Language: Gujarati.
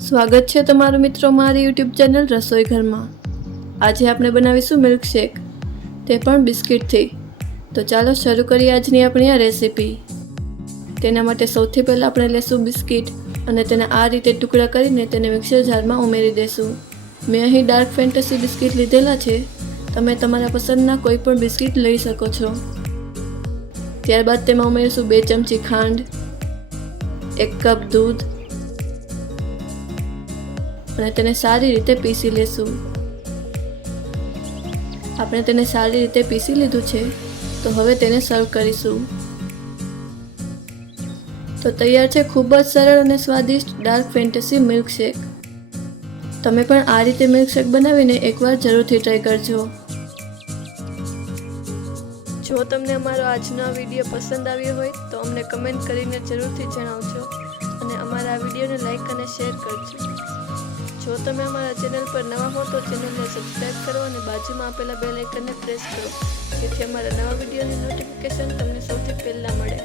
સ્વાગત છે તમારું મિત્રો મારી યુટ્યુબ ચેનલ રસોઈ ઘરમાં। આજે આપણે બનાવીશું મિલ્કશેક, તે પણ બિસ્કિટથી। તો ચાલો શરૂ કરીએ આજની આપણી આ રેસીપી। તેના માટે સૌથી પહેલાં આપણે લેશું બિસ્કિટ અને તેને આ રીતે ટુકડા કરીને તેને મિક્સર જારમાં ઉમેરી દેશું। મેં અહીં ડાર્ક ફેન્ટસી બિસ્કિટ લીધેલા છે, તમે તમારા પસંદના કોઈ પણ બિસ્કિટ લઈ શકો છો। ત્યારબાદ તેમાં ઉમેરીશું 2 ચમચી ખાંડ, 1 કપ દૂધ અને તેને સારી રીતે પીસી લેશું। આપણે તેને સારી રીતે પીસી લીધું છે, તો હવે તેને સર્વ કરીશું। તો તૈયાર છે ખૂબ જ સરળ અને સ્વાદિષ્ટ ડાર્ક ફેન્ટસી મિલ્કશેક। તમે પણ આ રીતે મિલ્કશેક બનાવીને એકવાર જરૂરથી ટ્રાય કરજો। જો તમને અમારો આજનો આ વિડીયો પસંદ આવ્યો હોય તો અમને કમેન્ટ કરીને જરૂરથી જણાવજો અને અમારા આ વિડીયોને લાઈક અને શેર કરજો। જો તમે અમારા ચેનલ પર નવા હો તો ચેનલને સબસ્ક્રાઇબ કરો અને બાજુમાં આપેલા બેલ આઇકનને પ્રેસ કરો, જેથી અમારા નવા વિડીયોની નોટિફિકેશન તમને સૌથી પહેલાં મળે।